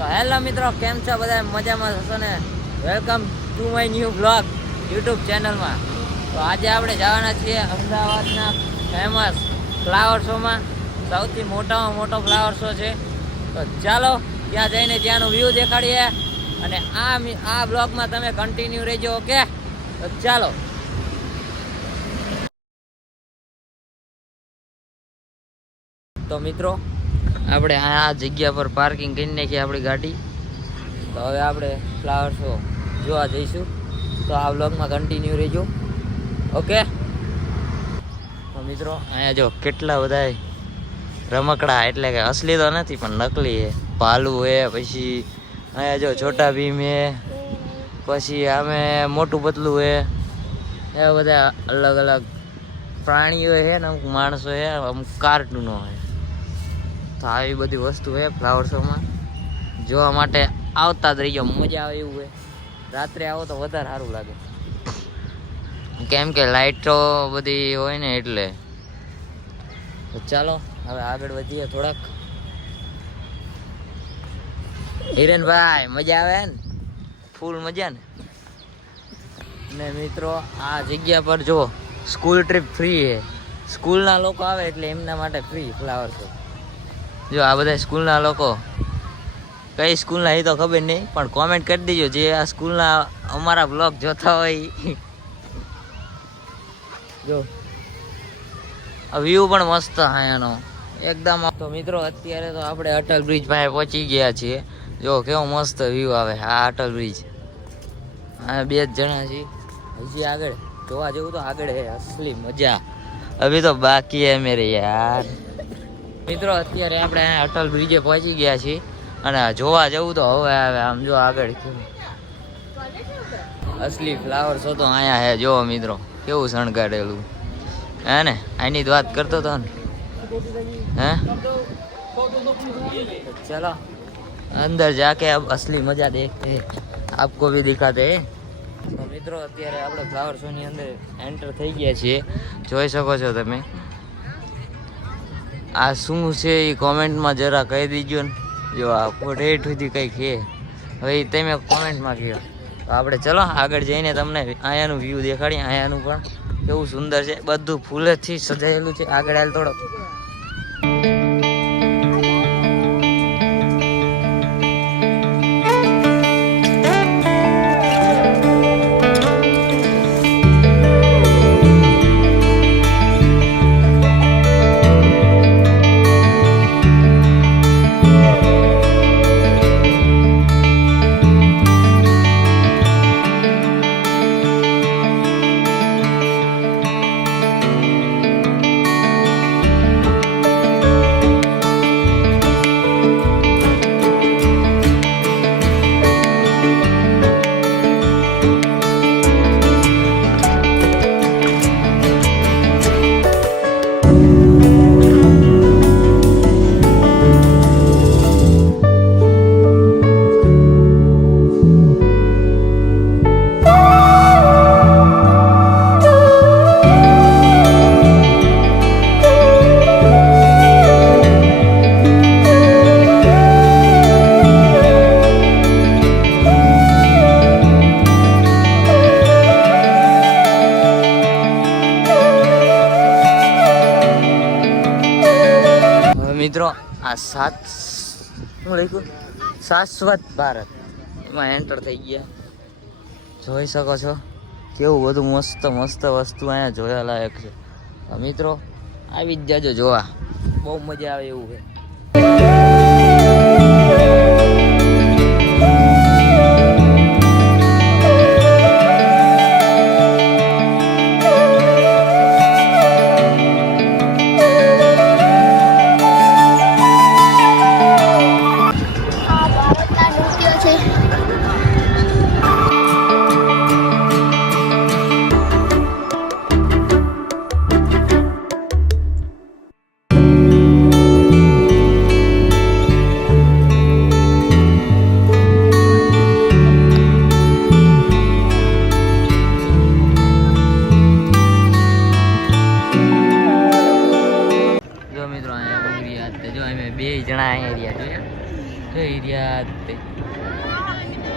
તો હેલો મિત્રો, કેમ છો બધા? મજામાં હશો ને? Welcome to my new blog YouTube ચેનલમાં. તો આજે આપણે જવાના છીએ અમદાવાદના ફેમસ ફ્લાવર શોમાં. સૌથી મોટામાં મોટો ફ્લાવર શો છે. તો ચાલો ત્યાં જઈને ત્યાંનું વ્યૂ દેખાડીએ અને આ બ્લોગમાં તમે કન્ટિન્યુ રહેજો. ઓકે, તો ચાલો. તો મિત્રો, આપણે આ જગ્યા પર પાર્કિંગ કરી નાખી આપણી ગાડી. તો હવે આપણે ફ્લાવર શો જોવા જઈશું. તો આ બ્લોગમાં કન્ટિન્યુ રહેજો. ઓકે. તો મિત્રો, અહીંયા જો કેટલા બધા રમકડા, એટલે કે અસલી તો નથી પણ નકલી છે. ભાલુ હે, પછી અહીંયા જો છોટા ભીમ હે, પછી આમે મોટું પતલું હે. એવા બધા અલગ અલગ પ્રાણીઓ છે ને, અમુક માણસો છે, અમુક કાર્ટૂનો છે. તો આવી બધી વસ્તુ છે ફ્લાવર શોમાં. જોવા માટે આવતા જ રહીજો, મજા આવે એવું છે. રાત્રે આવો તો વધારે સારું લાગે, કેમ કે લાઇટો બધી હોય ને એટલે. તો ચાલો હવે આગળ વધીએ થોડાક. હિરેનભાઈ, મજા આવે ને? ફૂલ મજા ને મિત્રો, આ જગ્યા પર જો સ્કૂલ ટ્રીપ ફ્રી છે. સ્કૂલના લોકો આવે એટલે એમના માટે ફ્રી ફ્લાવર શો. જો આ બધા સ્કૂલના લોકો, કઈ સ્કૂલના એ તો ખબર નહીં, પણ કોમેન્ટ કરી દેજો જે આ સ્કૂલના અમારા બ્લોગ જોતા હોય. જો આ વ્યૂ પણ મસ્ત અહીંયાનો એકદમ. તો મિત્રો, અત્યારે તો આપણે અટલ બ્રિજ પાસે પહોંચી ગયા છીએ. જો કેવો મસ્ત વ્યૂ આવે. આ અટલ બ્રિજ, હા, બે જ જણા છીએ. હજી આગળ જોવા જેવું તો આગળ હે અસલી મજા. અભી તો બાકી હે મેરે યાર. મિત્રો, અત્યારે આપણે અટલ બ્રિજે પહોંચી ગયા છીએ અને જોવા જવું તો હવે આવે. આમ જો આગળ અસલી ફ્લાવર શો તો અહીંયા હે. જો મિત્રો, કેવું શણગારેલું હે ને. આની જ વાત કરતો હતો ને. હે, ચલો अंदर जाके अब असली मजा देखते हैं, आपको भी दिखाते हैं. તો મિત્રો, અત્યારે આપણે ફ્લાવર શો ની અંદર એન્ટર થઈ ગયા છીએ. જોઈ શકો છો તમે. આ શું છે એ કોમેન્ટમાં જરા કહી દીજો ને. જો આ ઠેઠ સુધી કંઈક છે, હવે તમે કોમેન્ટમાં કહો. તો આપણે ચલો આગળ જઈને તમને અહીંયાનું વ્યૂ દેખાડીએ. અહીંયાનું પણ કેવું સુંદર છે, બધું ફૂલેથી સજાયેલું છે. આગળ હાલ થોડો. મિત્રો, આ શું લખ્યું? શાશ્વત ભારત, એમાં એન્ટર થઈ ગયા. જોઈ શકો છો કેવું બધું મસ્ત મસ્ત વસ્તુ અહીંયા જોયા લાયક છે. મિત્રો, આવી જ જાજો જોવા, બહુ મજા આવે એવું છે.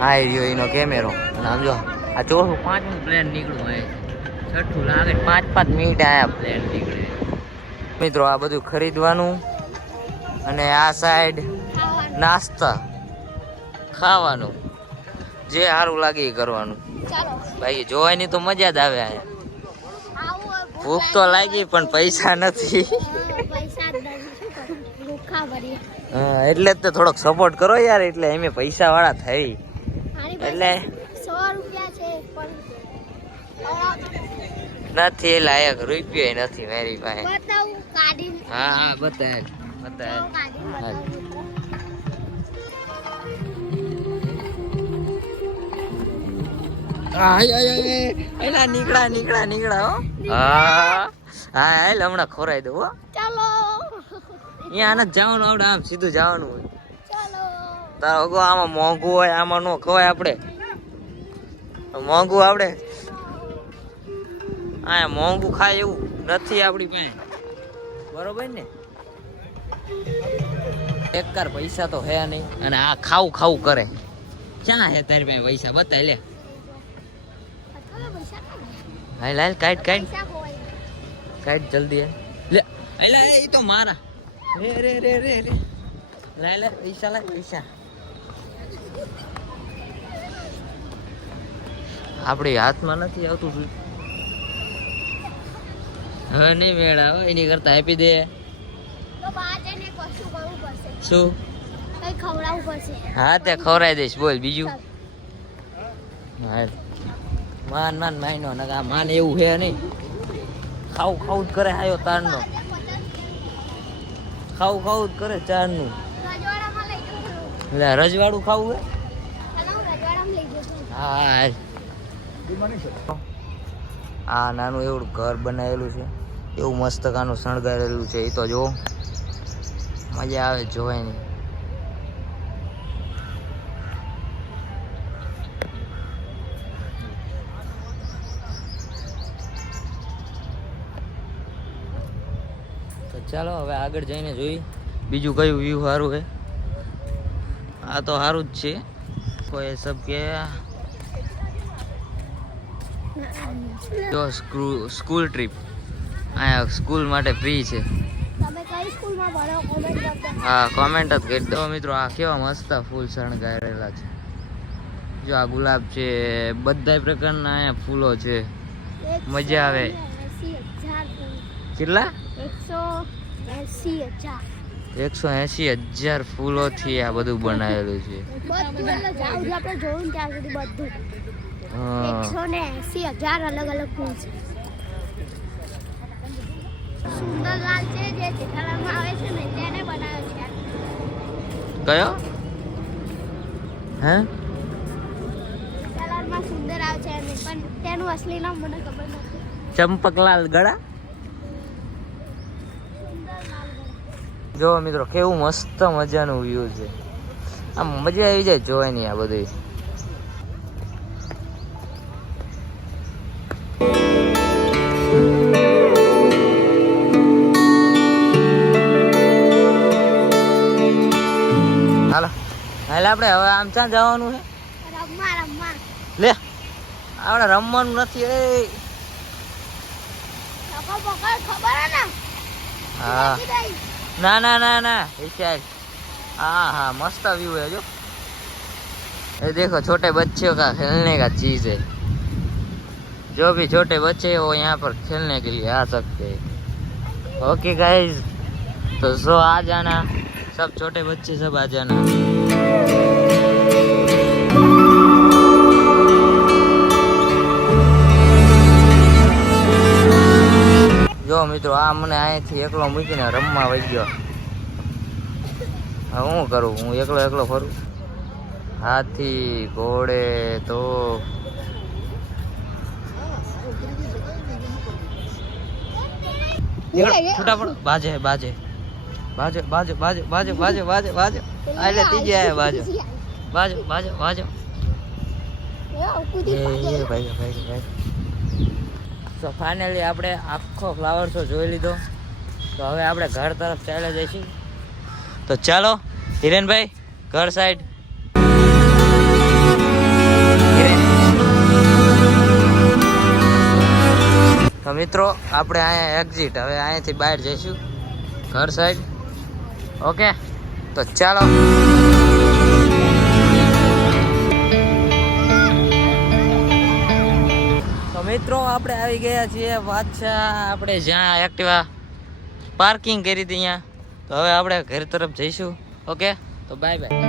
હા રહ્યો એનો કેમેરો. અને આમ જો આ ચોથું પાંચમું પ્લેન નીકળું હોય, છઠ્ઠું લાગે 5 મિનિટ આયા પ્લેન નીકળે. મિત્રો આ બધું ખરીદવાનું અને આ સાઈડ નાસ્તા ખાવાનું, જે સારું લાગે એ કરવાનું. ભાઈ જોવાની તો મજા જ આવે. ભૂખ તો લાગી પણ પૈસા નથી. એટલે જ તો થોડોક સપોર્ટ કરો યાર, એટલે એમ પૈસા વાળા થઈ. એટલે 100 રૂપિયા છે પણ નથી લાયક, રૂપિયો નથી મારી પાસે. બતાવું કાઢીને. હા હા બતાય બતાય. નીકળા હો. હા હા હાલ હમણાં ખોરાઈ દઉં હો. ચાલો અહીંયા આને જવાનું આવડે, આમ સીધું જવાનું હોય. ચાલો તારો અગો આમાં મોંઘું હોય, આમાં નો ખવાય. આપણે મોંઘું આવડે, આ મોંઘું ખાય એવું નથી આપણી પાસે, બરોબર ને? એકવાર પૈસા તો હે નહીં, અને આ ખાવું ખાવું કરે. ક્યાં હે તારી પાસે પૈસા? બતાય લે. હાલ હાલ કાઢ કાઢ જલ્દી લે. એલા એ તો મારા રે રે રે રે રે. લાય લે પૈસા, લાય પૈસા. આપણી હાથમાં નથી આવતું. હવે નહીં મેળા હોય, એની કરતા આપી દે. તો બાજને કશું કરવું પડશે, શું કઈ ખવડાવવું પડશે. હા તે ખવડાવી દઈશ. બોલ બીજું. હાલ માન માન માયનો નકા માન એવું હે નહીં. ખાવું ખાવું જ કરે. આયો તારનો ખાવું ખાવું જ કરે ચારનું. રજવાડામાં લઈ જવું. એટલે રજવાડું ખાવું હે. ચાલો હું રજવાડામાં લઈ જઉં. હા આ નાનું એવું ઘર બનાવેલું છે, એવું મસ્ત કાનું શણગારેલું છે. એ તો જો મજા આવે જોવાની. તો ચાલો હવે આગળ જઈને જોઈ બીજું કયું વ્યૂ સારું છે. આ તો સારું જ છે. કોઈ સબ કે જો સ્કૂલ ટ્રીપ અહીંયા સ્કૂલ માટે ફ્રી છે. તમે કઈ સ્કૂલમાં ભણો કોમેન્ટ કરજો. હા કોમેન્ટ જ કરી દો મિત્રો. આ કેવા મસ્ત ફૂલ શણગારેલા છે. જો આ ગુલાબ છે, બધા પ્રકારના અહીંયા ફૂલો છે. મજા આવે. 180,000 કેટલા? 180,000. 180,000 ફૂલોથી આ બધું બનાવેલું છે. બધું એટલે જાવ આપણે જોયું ત્યાં સુધી બધું. હા 180,000 અલગ અલગ ફૂલ છે. સુંદરલાલ છે જે જેઠાલાલમાં આવે છે ને તેને બનાવ્યો છે. કયો? હે જેઠાલાલમાં સુંદર આવે છે એને, પણ તેનું અસલી નામ મને ખબર નથી. ચંપકલાલ ગળા. જો મિત્રો કેવું મસ્ત મજાનું વ્યૂ છે. આમ મજા આવી જાય જોવાની આ બધું. હાલો હાલ આપણે હવે આમ ક્યાં જવાનું છે? રમવા રમવા. લે આપણે રમવાનું નથી. એ પકડ પકડ ખબર હે ને? હા ના ના ના ના विशाल. हाँ हाँ मस्त व्यू है जो. ये देखो छोटे बच्चों का खेलने का चीज है. जो भी छोटे बच्चे हैं वो यहाँ पर खेलने के लिए आ सकते हैं. ओके गाइस, तो सो आ जाना सब छोटे बच्चे सब आ जाना. જો મિત્રો આ મને અહીંથી એકલો મૂકીને રમવા વહી ગયો. હવે હું કરું? હું એકલો એકલો ફરું. હાથી ઘોડે તો છૂટા પડો. બાજે બાજે બાજે બાજે બાજે બાજે બાજે બાજે બાજે. એટલે ત્રીજે આયા બાજુ બાજુ બાજુ બાજુ. ભાઈ ભાઈ ભાઈ. તો ફાઇનલી આપણે આખો ફ્લાવર શો જોઈ લીધો. તો હવે આપણે ઘર તરફ ચાલ્યા જઈશું. તો ચાલો હિરેનભાઈ ઘર સાઈડ. તો મિત્રો આપણે અહીંયા એક્ઝિટ હવે અહીંયાથી બહાર જઈશું ઘર સાઈડ. ઓકે તો ચાલો. તો મિત્રો આપણે આવી ગયા છીએ પાછા આપણે જ્યાં એક્ટિવા પાર્કિંગ કરી હતી ત્યાં. તો હવે આપણે ઘર તરફ જઈશું. ઓકે તો બાય બાય.